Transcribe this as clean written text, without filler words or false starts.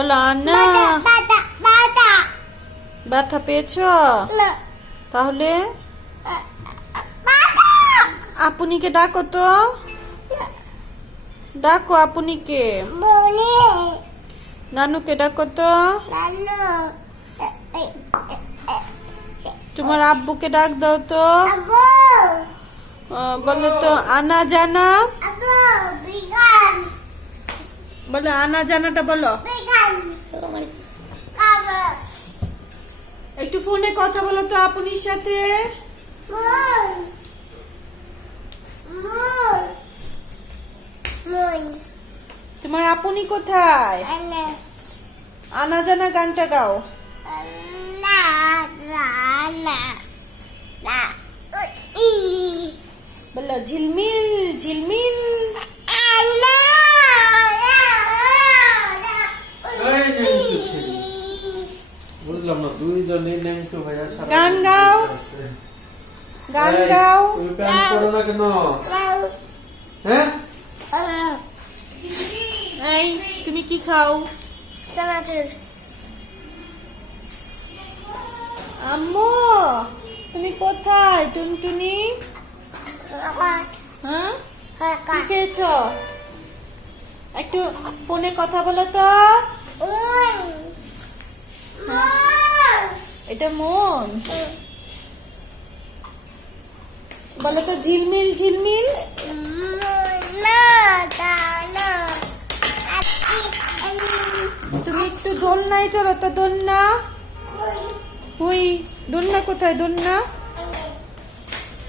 বলো আনা। ব্যথা পেয়েছ? তাহলে আপুনিকে ডাকো তো, ডাকো আপুনিকে। নানুকে ডাকো তো। তোমার আব্বুকে ডাক দাও তো। বলো তো আনা জানা। বলো আনা জানাটা বলো। একটু ফোনে কথা বলো তো আপুনির সাথে। তোমার আপনি কোথায়? আনা জানা গানটা গাও। বলো ঝিলমিল ঝিলমিল। বুঝলাম না, দুইজনে নেংসু ভাইয়া গান গাও, গান গাও। তুমি প্যান্ট পরো না কেন? হ্যাঁ, এই তুমি কি খাও? আম্মু তুমি কোথায়? টুনটুনি হ্যাঁ কি খেয়েছ? একটু ফোনে কথা বলো তো। এটা মন। বলো তো ঝিলমিল ঝিলমিল। তুমি একটু দোলনায় চলো তো। দোলনা হুই, দোলনা কোথায়? দোলনা